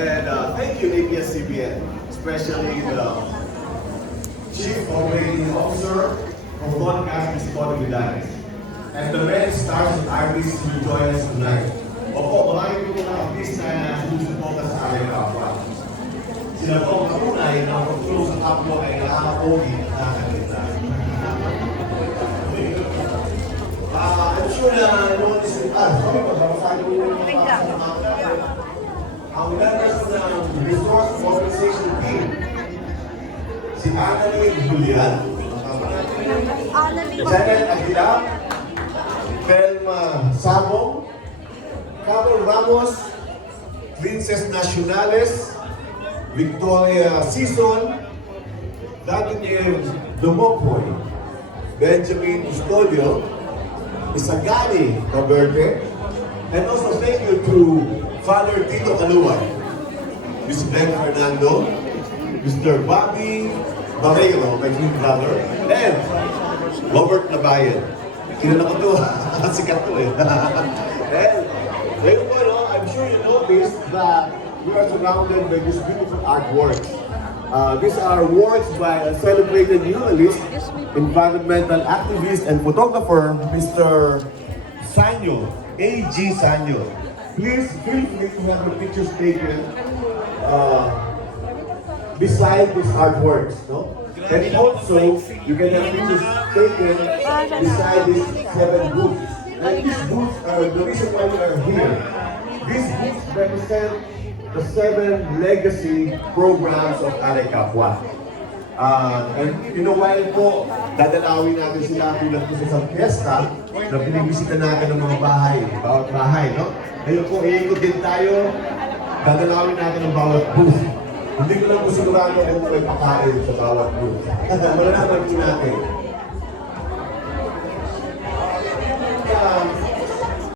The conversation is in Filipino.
And thank you, ABS-CBN, especially the Chief Operating Officer of Broadcast Ms. Connie Villanes. And the many stars and artists who join us tonight. Opo, marami po mga artist na sumusuporta sa aming kapwa. Sila po ang katunay na ang pagtulong sa kapwa ay nakakapogi at nakakaganda. I'm sure na notice nyo, sorry po, babasahin ko yung mga ang members ng Resource Mobilization Team, si Annalyn Julian, Janet Aguilar, Belma Sabong, Carol Ramos, Princess Nacionales, Victoria Sison, Vladimir Dumopoy, Benjamin Custodio, Isagani Roberte, and also thank you to Father Tito Caluan, Mr. Ben Fernando, Mr. Bobby Barreiro, my twin brother, and Robert Labayan. Kilala ko to, sikat to eh. And ngayon po, no, I'm sure you noticed that we are surrounded by these beautiful artworks. These are works by a celebrated muralist, environmental activist, and photographer, Mr. Sanyo, A.G. Sanyo. Please feel free to have your pictures taken beside these artworks, no? And also, you can have pictures taken beside these 7 booths. And these booths are the reason why we are here. These booths represent the 7 legacy programs of Alay Kapwa. And in a while po, dadalawin natin sila tulad po sa isang fiesta na binibisita natin ng mga bahay, bawat bahay, no? Ngayon po, iikot din tayo, dadalawin natin ng bawat booth. Hindi ko lang po sigurado kung may pakain sa bawat booth. Malalaman po natin.